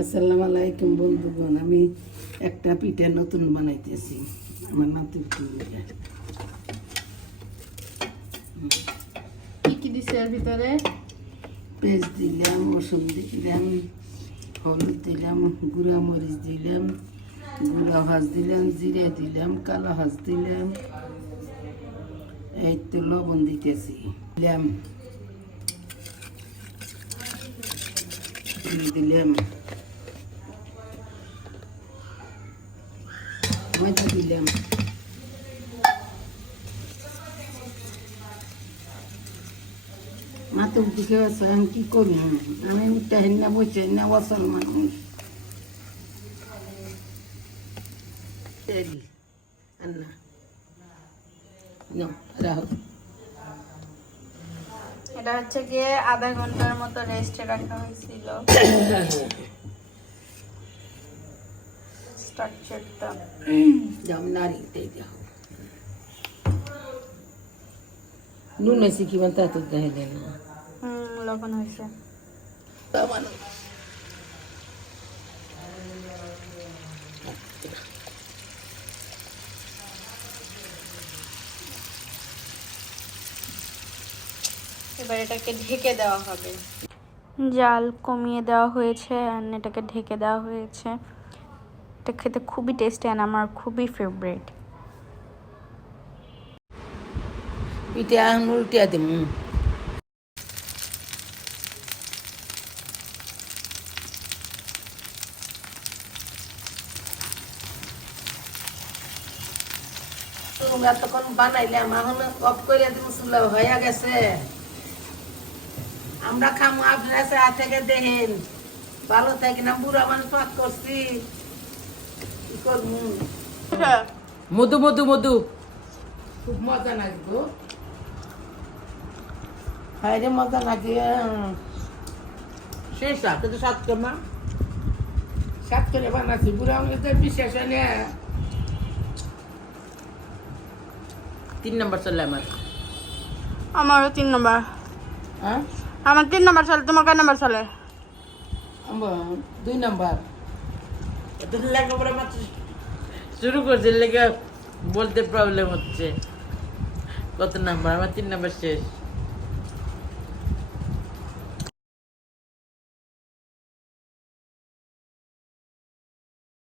আসসালামু আলাইকুম বন্ধুগণ, আমি একটা পিঠা নতুন বানাইতেছি আমার নাতির কুড়িটা। কি কি দিছে এর ভিতরে? পেঁয়াজ দিলাম, রসুন দিলাম, হলুদ দিলাম, গুঁড়া মরিচ দিলাম, গুঁড়া ভাজ দিলাম, জিরে দিলাম, কালো ভাজ দিলাম, এই তো লবণ দিতেছি দিলাম, দিলাম ময়দা দিলাম, মাথা উঠে গেছে। আমি কি করি? আমি উঠতে না বসে না বসাল মানুষ এটা হচ্ছে গিয়ে আধা ঘন্টার মতো রেস্টে রাখা হয়েছিল। স্ট্রাকচারটা যাও নাড়িতে যাও নুন আছে কি বলতে তো দেখে না লবণ হয়েছে। এবার এটাকে ঢেকে দেওয়া হবে। জাল কমিয়ে দেওয়া হয়েছে আর এটাকে ঢেকে দেওয়া হয়েছে। এটা খেতে খুবই টেস্টি আর আমার খুবই ফেভারিট। পিঠা উল্টিয়া দিম তোমরা তখন বানাইলাম, এখন অফ করে দিব, চুলা হয়ে গেছে। আমরা খামু, আপনারা থেকে দেখেন। ভালো থাকি না, বুড়া মানুষ পাক করছি, কি করবো। মধু মধু মধু খুব মজা লাগবে। হ্যাঁ রে, মজা লাগে। শেষ কিন্তু সাত কমা সাত করে বানাচ্ছি, বুড়া মানুষ বিশ্বাস হয় না। 3 নম্বর চলে আমারও 3 নম্বর। হ্যাঁ, আমার 3 নম্বর চলে। তোমার কয় নম্বর চলে? 2 নম্বর। লেখাপড়া মাত্র শুরু করছে, লেখা বলতে প্রবলেম হচ্ছে। কত নাম্বার? আমার 3 নম্বর শেষ।